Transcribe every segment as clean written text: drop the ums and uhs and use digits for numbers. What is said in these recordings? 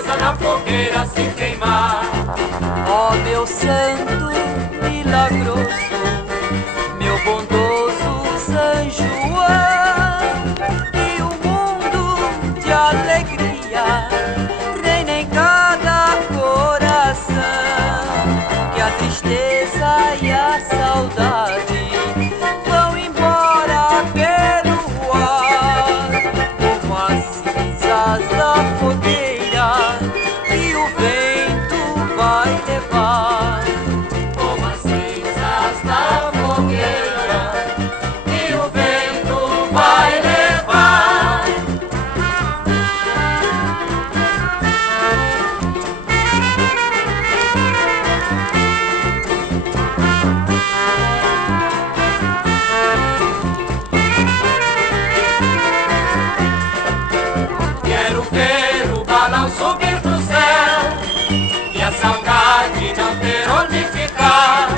tristeza na fogueira se queimar. Ó meu santo milagroso, meu bondoso São João, que o mundo de alegria reina em cada coração, que a tristeza e a saudade vão embora pelo ar, como as cinzas da fogueira que o vento vai levar. Como as cinzas da fogueira que o vento vai levar. Quero ver o balão subir pro céu e a saudade não ter onde ficar.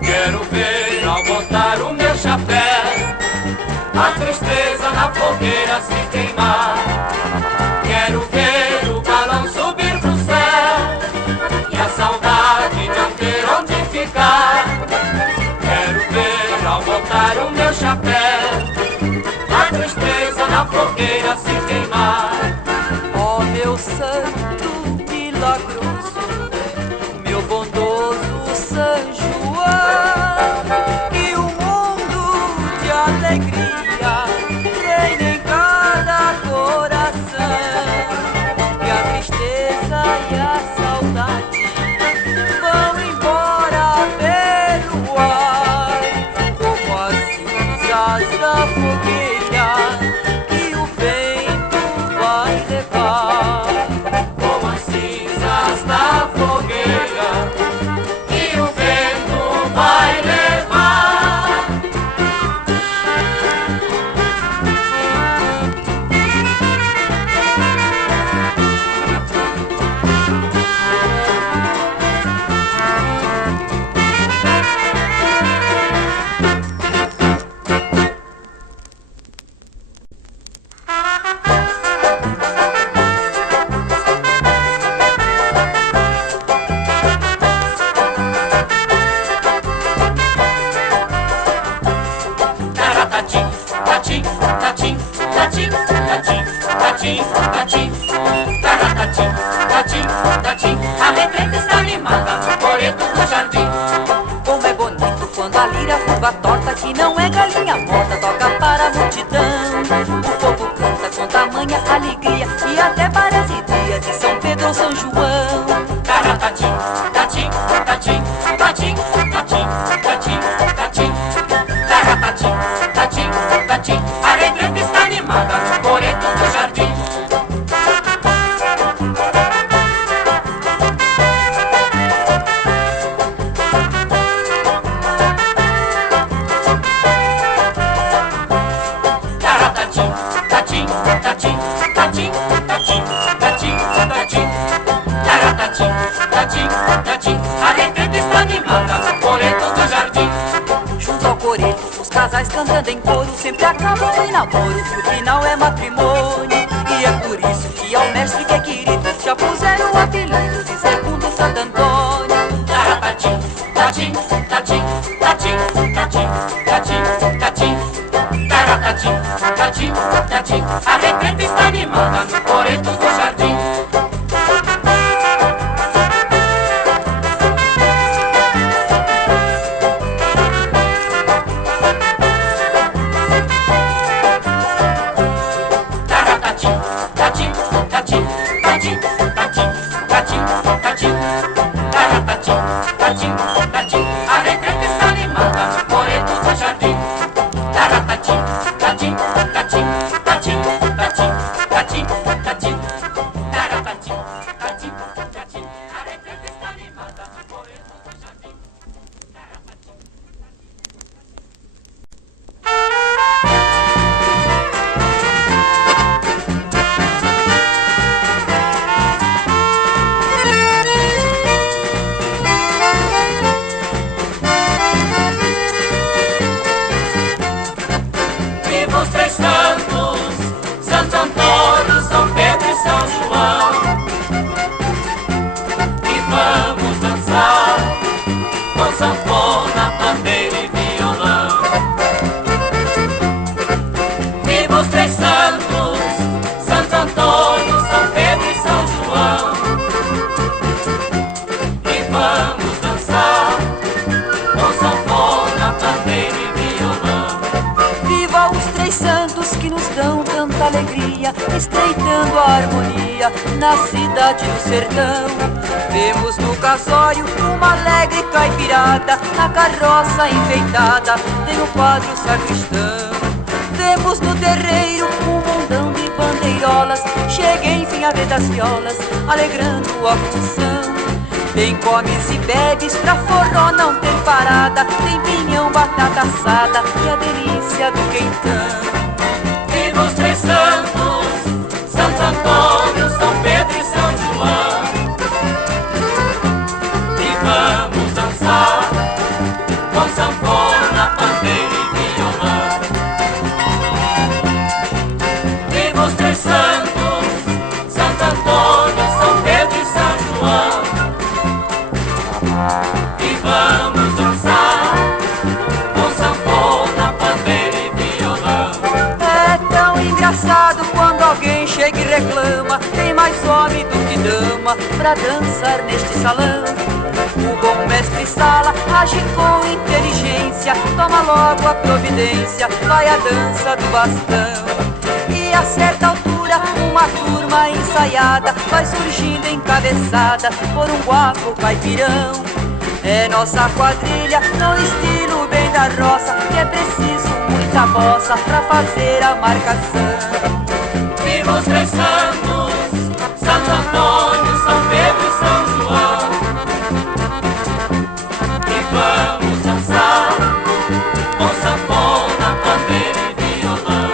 Quero ver ao botar o meu chapéu a tristeza na fogueira se queimar. Quero ver o balão subir pro céu e a saudade não ter onde ficar. Quero ver ao botar o meu chapéu a tristeza na fogueira se queimar. Ó meu santo milagroso, meu bondoso São João, que o mundo de alegria reina em cada coração, que a tristeza e a saudade vão embora pelo ar, como as cinzas da fogueira que o vento vai levar. Como as cinzas da fogueira que o vento vai levar. Tatim, tatim, tatim, tatim, tatim, tatim, tatim, tatim, tatim, tatim. A retreta está animada no coreto do jardim. Como é bonito quando a lira curva torta, que não é galinha morta, toca para a multidão. O povo canta com tamanha alegria e até parece dia de São Pedro ou São João. Tatim, tatim, tatim, tatim, tatim, tatim, tatim, tatim, tatim, tatim. A retreta está animada no coreto do jardim. Tatim, tatim, tatim, tatim, tatim, tatim, tatim, tatim, tatim, tatim. A retreta está animada no coreto do jardim. Junto ao coreto, os casais cantando em coro sempre acabam em namoro, e o final é matrimônio. E é por isso que ao mestre que é querido já puseram o apelido de segundo Santo Antônio. Tatim, tatim, tatim, tatim, tatim, tatim, tatim, tatim, tatim, tatim. A retreta está animada no coreto do jardim. Tatim, tatim, tatim, tatim, vamos dançar com sanfona, pandeiro e violão. Viva os três santos que nos dão tanta alegria, estreitando a harmonia na cidade do sertão. Vemos no casório uma alegre caipirada, na carroça enfeitada tem o quadro sacristão. Vemos no terreiro um montão de bandeirolas, chega enfim a vez das violas, alegrando a função. Tem comes e bebes pra forró não ter parada, tem pinhão, batata assada e a delícia do quentão. Viva os três santos, Santo Antônio, São Pedro e São João. E vamos dançar com sanfona, pandeiro e violão. Viva os três santos, Santo Antônio, São Pedro e São João. E vamos dançar com sanfona, pandeiro e violão. É tão engraçado quando alguém chega e reclama, tem mais homem do que dama pra dançar neste salão. O bom mestre Sala age com inteligência, toma logo a providência, vai a dança do bastão. E a certa altura uma turma ensaiada vai surgindo encabeçada por um guapo caipirão. É nossa quadrilha no estilo bem da roça, que é preciso muita bossa pra fazer a marcação. Viva os três santos, Santo Antônio, São Pedro e São João. E vamos dançar com sanfona, pandeiro e violão.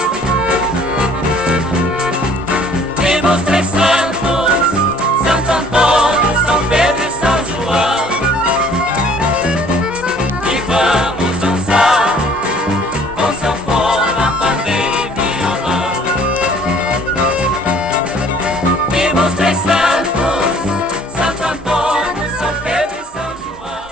Viva os três santos, Santo Antônio, São Pedro e São João. E vamos dançar com sanfona, pandeiro e violão. Viva os três santos, Santo Antônio, São Pedro e São João.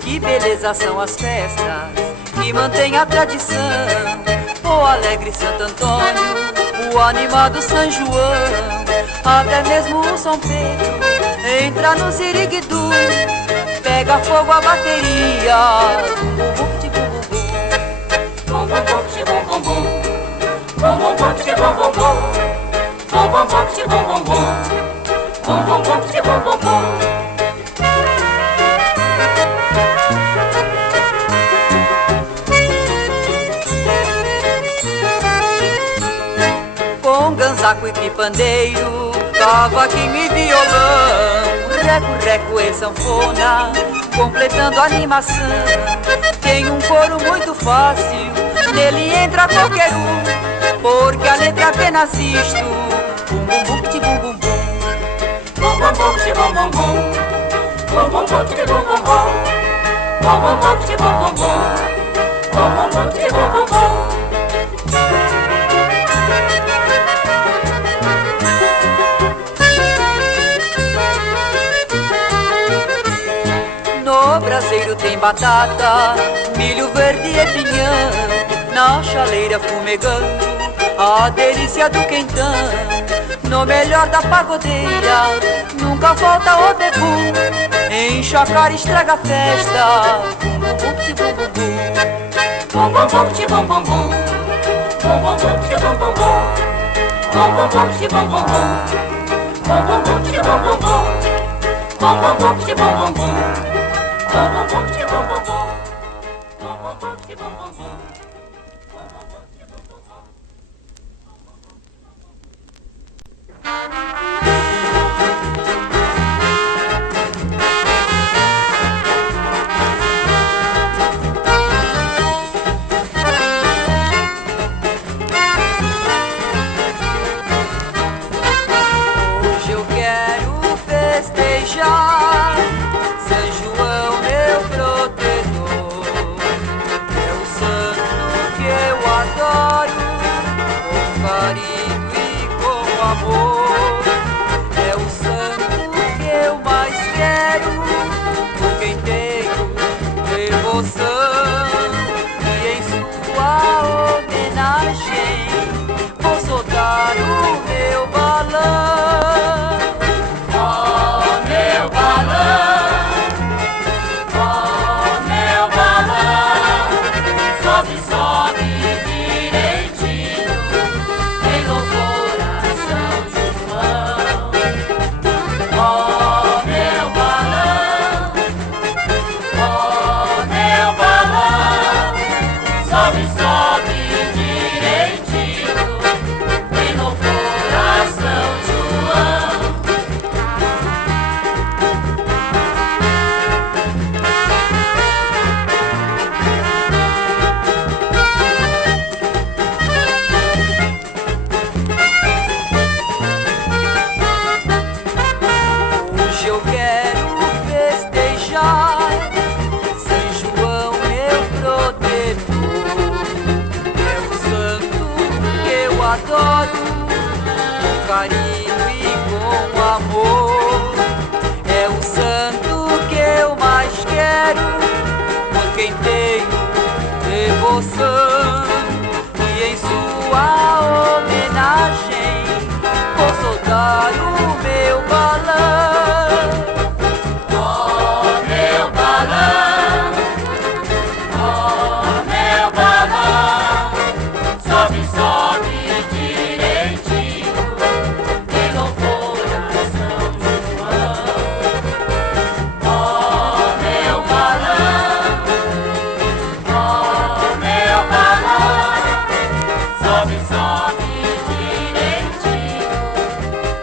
Que beleza são as festas que mantém a tradição. O alegre Santo Antônio, o animado São João, até mesmo o São Pedro entra no ziriguidu, pega fogo a bateria. Bum, bum, bum, bum, bum. Bum bum bum tchi bum bum bum. Bum bum bum tchi bum bum bum. Bum bum bum tchi bum bum bum. Com ganzaco e pipandeiro, cavaquinho e violão, reco, reco e sanfona, completando a animação. Tem um coro muito fácil, nele entra qualquer um, porque a letra é apenas isto: bum bum bum tchi bum bum bum. Bum bum bum tchi bum bum bum. Bum bum bum tchi bum bum bum. Bum bum bum tchi bum bum bum. Bum bum bum tchi bum bum bum. No braseiro tem batata, milho verde e pinhão, na chaleira fumegando a delícia do quentão. No melhor da pagodeira nunca falta o debum, em chácara estraga a festa. Bum bum bum tchi bum bum bum. Bum bum bum tchi bum bum bum. Bum bum bum tchi bum bum bum. Bum bum bum tchi bum bum bum. Bum bum bum tchi bum bum bum. Bum bum bum tchi bum bum bum. Bum bum bum tchi bum bum bum. Hoje eu quero festejar São João, meu protetor. É o santo que eu adoro, com carinho e com amor. adoro com carinho e com amor. É o santo que eu mais quero, por quem tenho devoção, e em sua homenagem vou soltar o meu balão. Oh, meu balão, oh, meu balão, sobe, sobe direitinho, em louvor a São João. Oh, meu balão, oh, meu balão, sobe, sobe direitinho,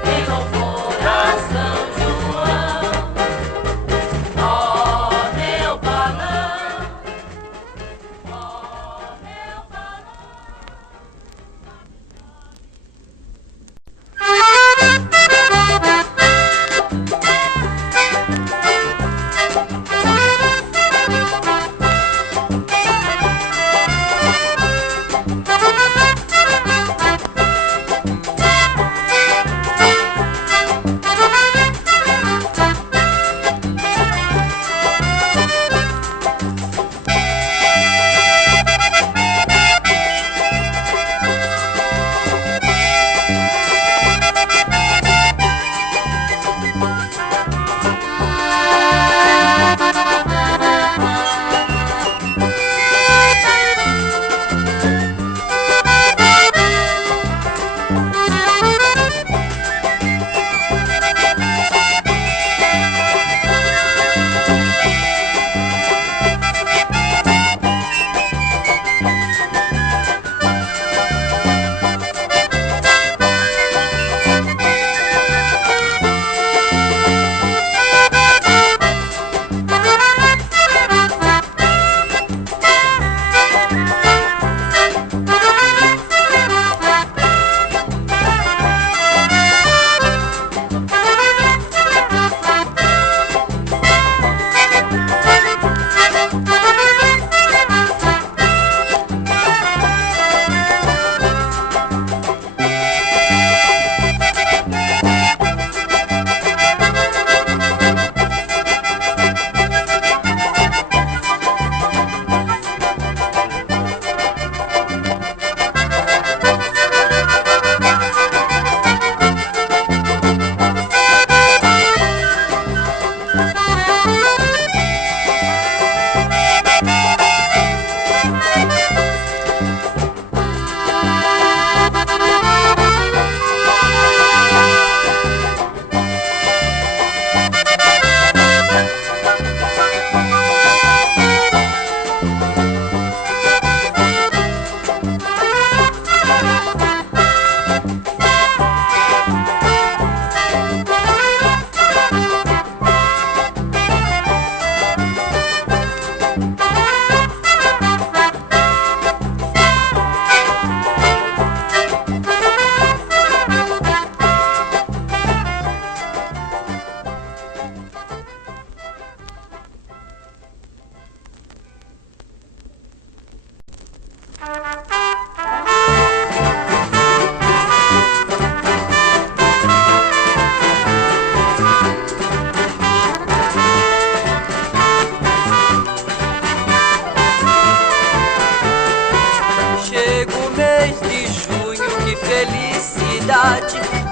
em louvor a São João. Oh, meu balão, oh, meu balão.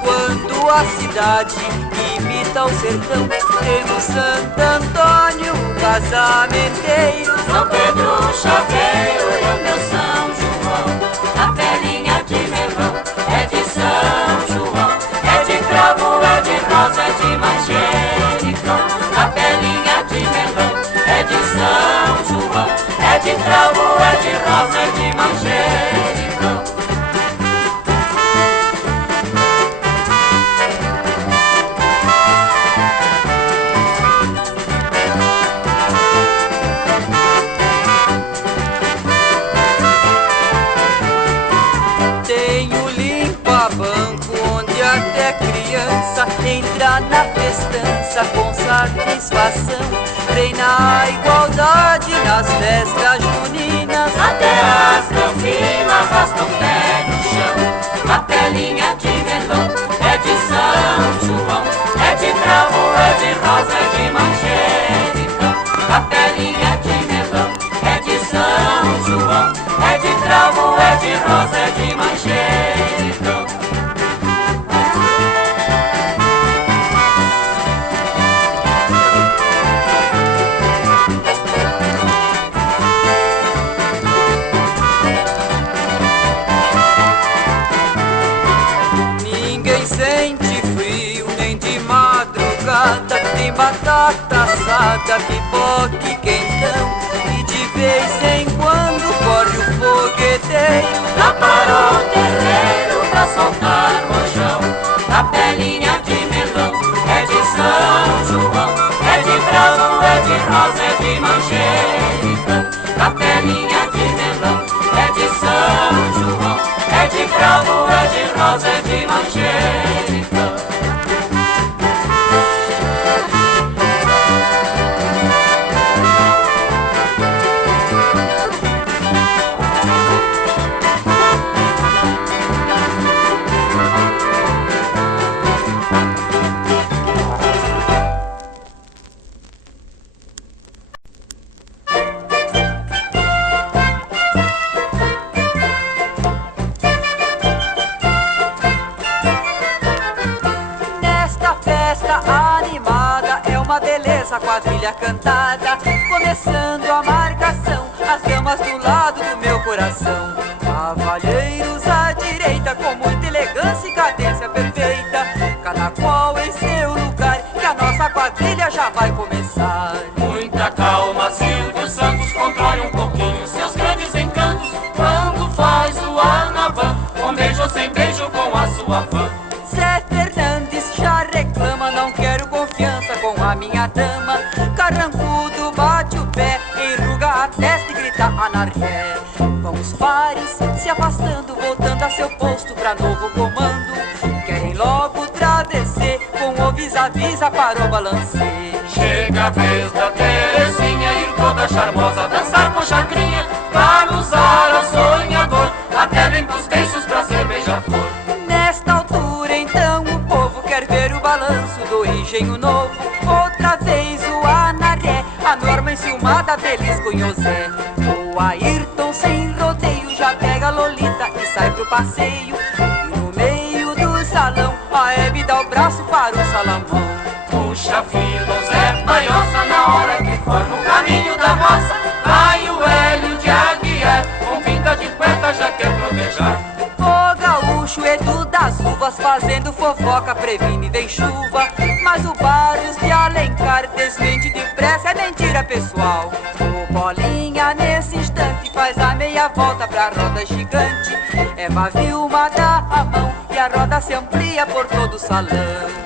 Quando a cidade imita o sertão, temos Santo Antônio, casamenteiro, São Pedro Chaveiro e o meu São João. A velhinha de melão é de São João, é de cravo, é de rosa, é de manjericão. A velhinha de melão é de São João, é de cravo, é de rosa, é de manjericão. Entra na festança com satisfação, vem na igualdade nas festas juninas. Até as campinas rastam o pé no chão. capelinha de melão, é de São João, é de cravo, é de rosa, é de manjericão. Capelinha de melão, é de São João, é de cravo, é de rosa, é de manjericão. Tem batata assada, pipoca e quentão, e de vez em quando corre o fogueteiro. Lá parou o terreiro pra soltar rojão. Capelinha de melão, é de São João, é de cravo, é de rosa, é de manjericão. Capelinha de melão, é de São João, é de cravo, é de rosa, é de manjericão. Beleza, quadrilha cantada, começando a marcação, as damas do lado do meu coração. Cavalheiros à direita, com muita elegância e cadência perfeita, cada qual em seu lugar, que a nossa quadrilha já vai começar. Muita calma, Silvio Santos, controle um pouquinho seus grandes encantos, quando faz o Anavan, com beijo ou sem beijo com a sua fã. Zé Fernandes já reclama, não quero confiança com a minha dama. Carrancudo bate o pé, enruga a testa e grita anarqué. Vão os pares se afastando, voltando a seu posto pra novo comando. Querem logo travesser, com o vis-a-vis para o balancê. Chega a vez da Terezinha ir toda charmosa, dançar com chacrinha, para usar a sonhador, até vem pros beiços pra ser beija-flor. Nesta altura então o povo quer ver o balanço do engenho novo. Outra vez o Anaré, a Norma enciumada, feliz com José. O Ayrton sem rodeio já pega a Lolita e sai pro passeio. E no meio do salão a Hebe dá o braço para o Salamão. Puxa fila, Zé Palhoça, na hora que for no caminho da roça, vai o Hélio de Aguiar, com pinta de poeta já quer protejar. O gaúcho Edu das uvas fazendo fofoca, previne vem chuva. Mas o Barros de Alencar desmente depressa, é mentira pessoal. O Bolinha nesse instante faz a meia volta pra roda gigante. Eva Vilma dá a mão e a roda se amplia por todo o salão.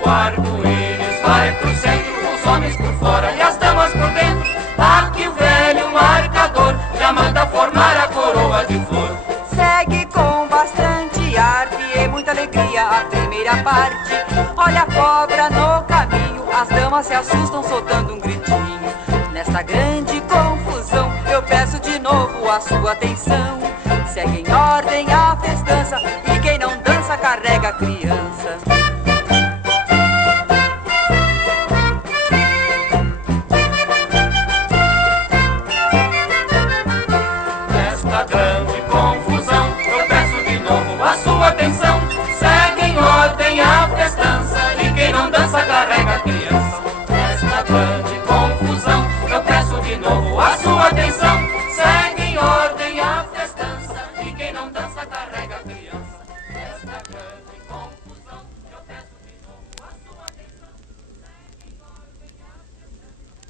O arco-íris vai pro centro, os homens por fora e as damas por dentro. Aqui o velho marcador já manda formar a coroa de flor. Segue com bastante arte e muita alegria a primeira parte. Olha a cobra no caminho, as damas se assustam soltando um gritinho. Nesta grande confusão eu peço de novo a sua atenção. Segue em ordem a festança e quem não dança carrega a criança. Nesta grande confusão eu peço de novo a sua atenção. Segue em ordem a festança e quem não dança carrega a criança. Nesta grande confusão eu peço de novo a sua atenção. Segue em ordem a festança e quem não dança carrega a criança. Nesta grande confusão eu peço de novo a sua atenção. Segue em ordem a festança e quem não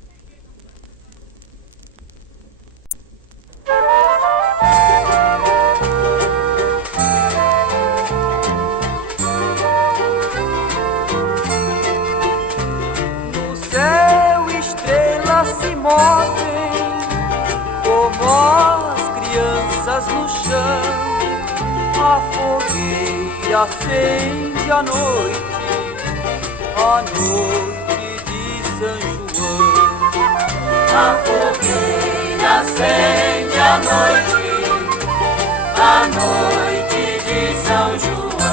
No céu estrelas se movem como as crianças no chão. A fogueira acende a noite de São João. A fogueira acende a noite de São João.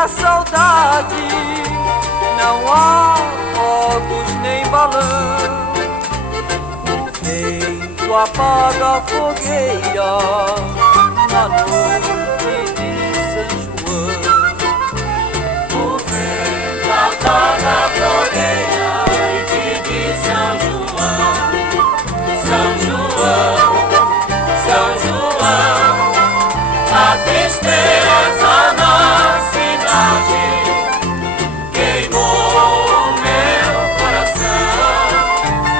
minha saudade, não há fogos nem balão. O vento apaga a fogueira na noite de São João. O vento apaga a fogueira na noite de São João. São João, São João, a tristeza na cidade queimou o meu coração.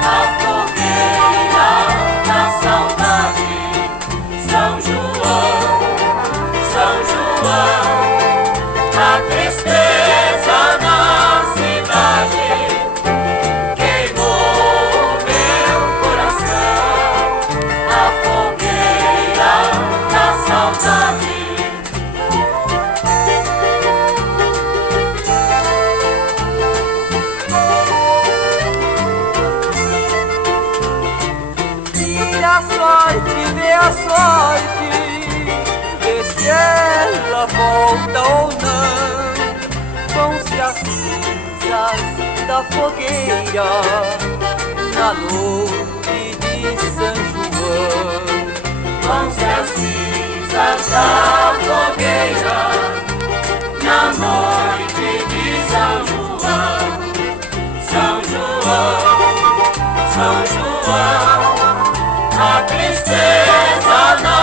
A fogueira da saudade. São João, São João, a tristeza na cidade queimou o meu coração. A fogueira da saudade. Vê a sorte, vê se ela volta ou não. Vão-se as cinzas da fogueira na noite de São João. Vão-se as cinzas da fogueira na noite de São João. São João, São João, a tristeza na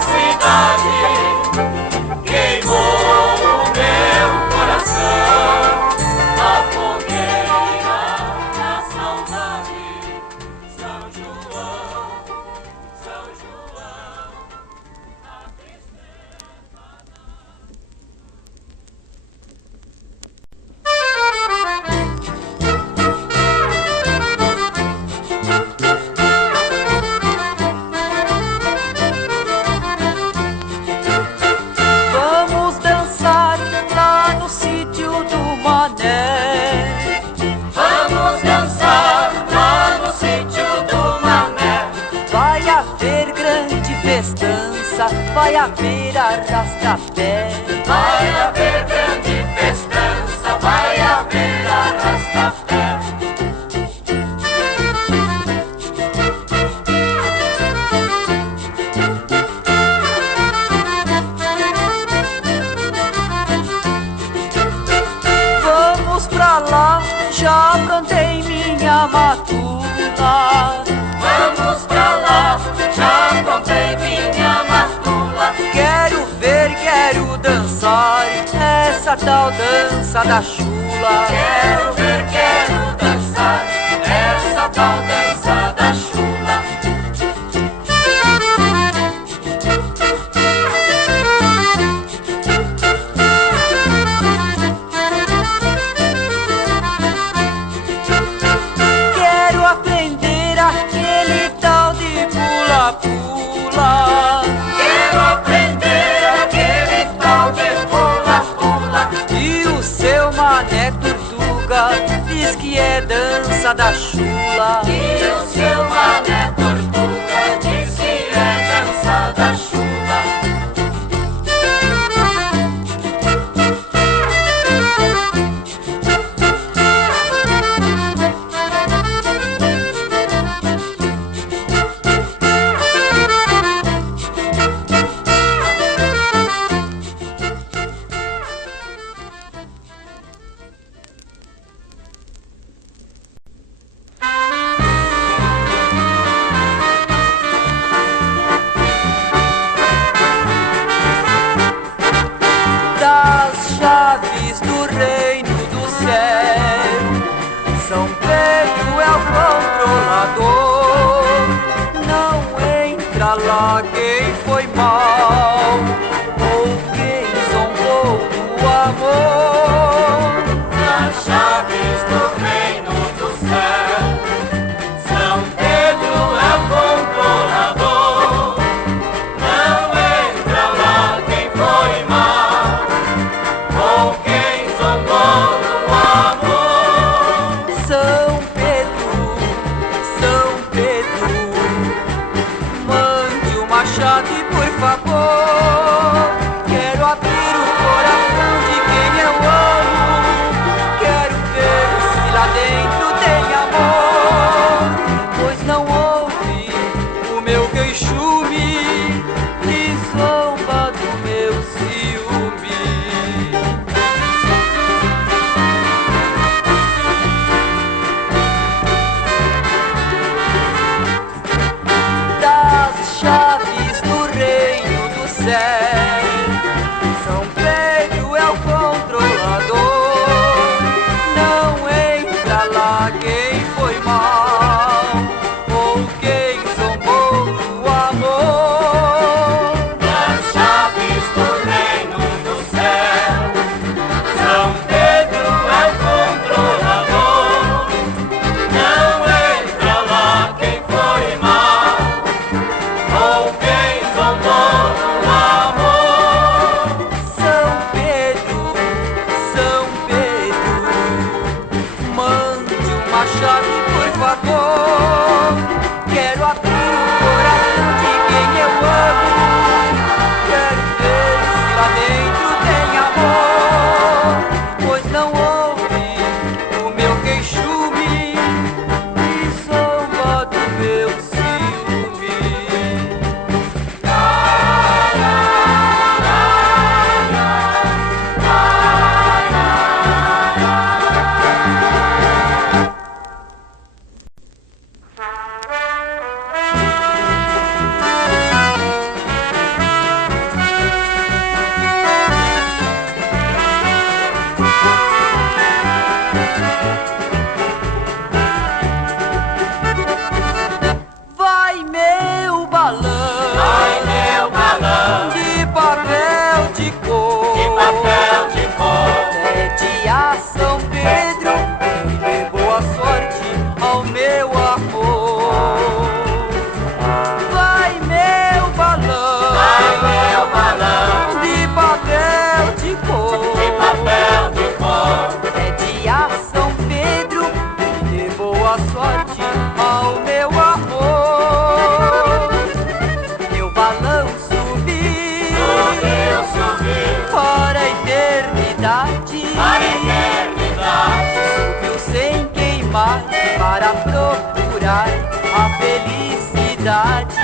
cidade queimou o meu coração. A fogueira da saudade. São João, São João, a tristeza Vamos dançar lá no sítio do Mané. Vamos dançar lá no sítio do Mané. Vai haver grande festança, vai haver arrasta-pé. Vai haver grande festança, vai haver arrasta-pé. Vamos pra lá, já plantei minha matula. Vamos pra lá, já plantei minha matula. Quero ver, quero dançar essa tal dança da chula. Quero ver, quero dançar essa tal dança da chula. Quero aprender aquele tal de pula-pula. Quero aprender aquele tal de pula-pula. E o seu Mané Tortuga diz que é dança da chula. E o seu Mané Tortuga diz que é dança da chula. de cor, de papel de cor. pede a São Pedro que dê boa sorte ao meu amor. Vai meu balão, de papel de cor, De papel de cor. pede a São Pedro que dê boa sorte ao meu amor. Meu balão subiu, Subiu para a eternidade, para a eternidade. subiu sem queimar para procurar a felicidade.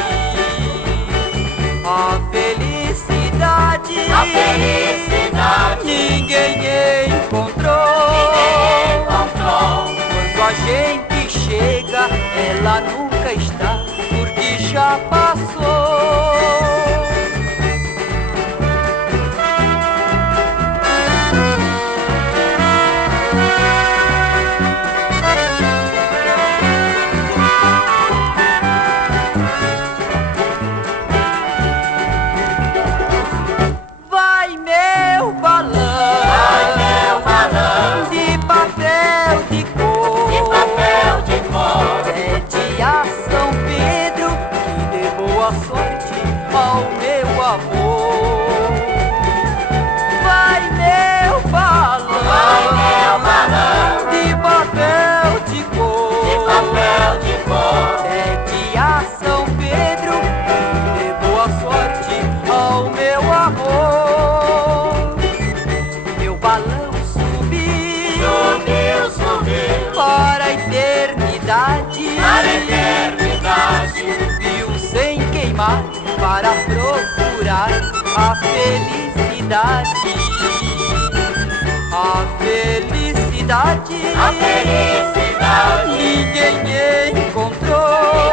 A felicidade, A felicidade ninguém encontrou. encontrou. Quando a gente chega, ela nunca está, porque já passou. Vai meu balão, de papel de cor, De papel de cor. pede a São Pedro que dê boa sorte ao meu amor. Vai meu balão, de papel de cor, De papel de cor. pede a São Pedro que dê boa sorte ao meu amor. Meu balão subiu Subiu para a eternidade, para a eternidade. subiu sem queimar para procurar a felicidade. A felicidade, A felicidade ninguém encontrou.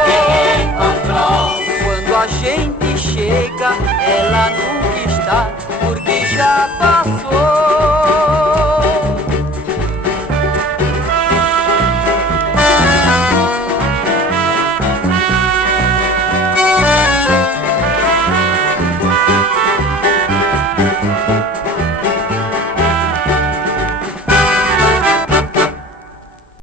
encontrou. Quando a gente chega, ela nunca está, porque já passou.